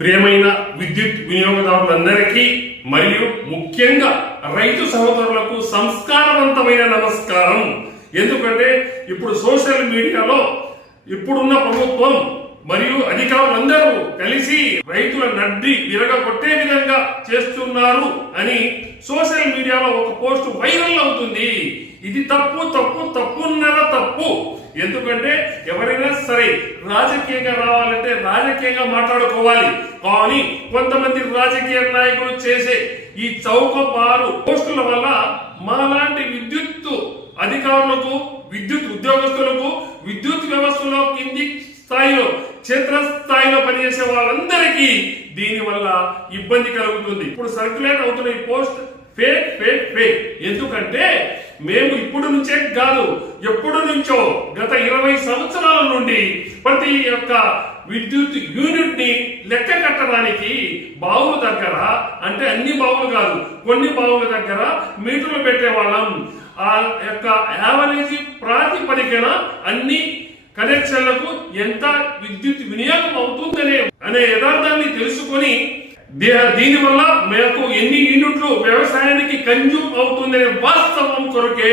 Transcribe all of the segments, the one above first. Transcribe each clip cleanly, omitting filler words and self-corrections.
ప్రియమైన విద్యుత్ వినియోగదారులందరికీ మరియు ముఖ్యంగా రైతు సహోదరులకు సంస్కారవంతమైన నమస్కారం. ఎందుకంటే ఇప్పుడు సోషల్ మీడియాలో ఇప్పుడున్న ప్రభుత్వం మరియు అధికారులందరూ కలిసి రైతుల నడ్డి విరగొట్టే విధంగా చేస్తున్నారు అని సోషల్ మీడియాలో ఒక పోస్ట్ వైరల్ అవుతుంది. ఇది తప్పున్నర తప్పు. ఎందుకంటే ఎవరైనా సరే రాజకీయంగా రావాలంటే రాజకీయంగా మాట్లాడుకోవాలి. కానీ కొంతమంది రాజకీయ నాయకులు చేసే ఈ చౌకబారు పోస్టుల వల్ల మాలాంటి విద్యుత్ అధికారులకు, విద్యుత్ ఉద్యోగస్తులకు, విద్యుత్ వ్యవస్థలో కింది స్థాయిలో క్షేత్రస్థాయిలో పనిచేసే వాళ్ళందరికీ దీని వల్ల ఇబ్బంది కలుగుతుంది. ఇప్పుడు సర్క్యులేట్ అవుతున్న ఈ పోస్ట్ ఫేక్. ఎందుకంటే మేము ఇప్పుడు నుంచే కాదు, ఎప్పుడు నుంచో గత 20 సంవత్సరాల నుండి ప్రతి ఒక్క విద్యుత్ యూనిట్ ని లెక్క కట్టడానికి బావుల దగ్గర, అంటే అన్ని బావులు కాదు, కొన్ని బావుల దగ్గర మీటర్లు పెట్టేవాళ్ళం. ఆ యొక్క యావరేజ్ ప్రాతిపదికన అన్ని కనెక్షన్లకు ఎంత విద్యుత్ వినియోగం అవుతుందనే యథార్థాన్ని తెలుసుకొని దీని వల్ల మనకు ఎన్ని యూనిట్లు వ్యవసాయానికి కన్జ్యూమ్ అవుతుందనే వాస్తవం కొరకే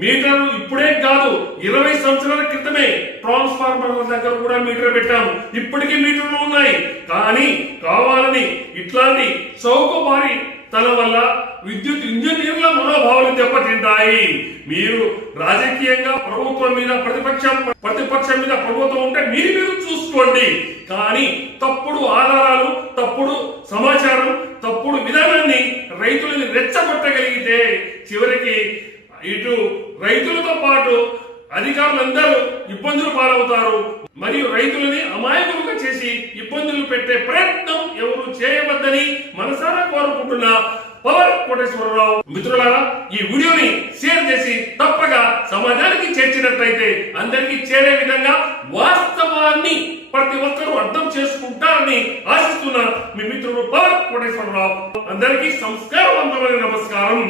మీటర్లు ఇప్పుడే కాదు, 20 సంవత్సరాల క్రితమే ట్రాన్స్ఫార్మర్ల దగ్గర కూడా మీటర్ పెట్టాము. ఇప్పటికీ మీటర్లు ఉన్నాయి. కానీ కావాలని ఇట్లాంటి చౌకబారి తన వల్ల విద్యుత్ ఇంజనీర్ల మనోభావాలు దెబ్బతింటాయి. మీరు రాజకీయంగా ప్రభుత్వం మీద ప్రతిపక్షం మీద ప్రభుత్వం ఉంటే మీరు చూసుకోండి. కానీ తప్పుడు ఆధారాలు, తప్పుడు సమాచారం, తప్పుడు విధానాన్ని రైతులని రెచ్చగొట్టగలిగితే చివరికి ఇటు రైతులతో పాటు అధికారులందరూ ఇబ్బందులు పాలవుతారు. మరియు రైతులని అమాయకులుగా చేసి ఇబ్బందులు పెట్టే ప్రయత్నం ఎవరు చేయవద్దని మనసారా కోరుకుంటున్నా. పవర్ కోటేశ్వరరావు. మిత్రులారా, ఈ వీడియోని షేర్ చేసి తప్పగా సమాజానికి చేర్చినట్లయితే అందరికీ చేరే విధంగా వాస్తవాన్ని ప్రతి ఒక్కరూ అర్థం చేసుకుంటారని ఆశిస్తున్న మీ మిత్రుడు పవర్ కోటేశ్వరరావు. అందరికీ సంస్కారవంతమైన నమస్కారం.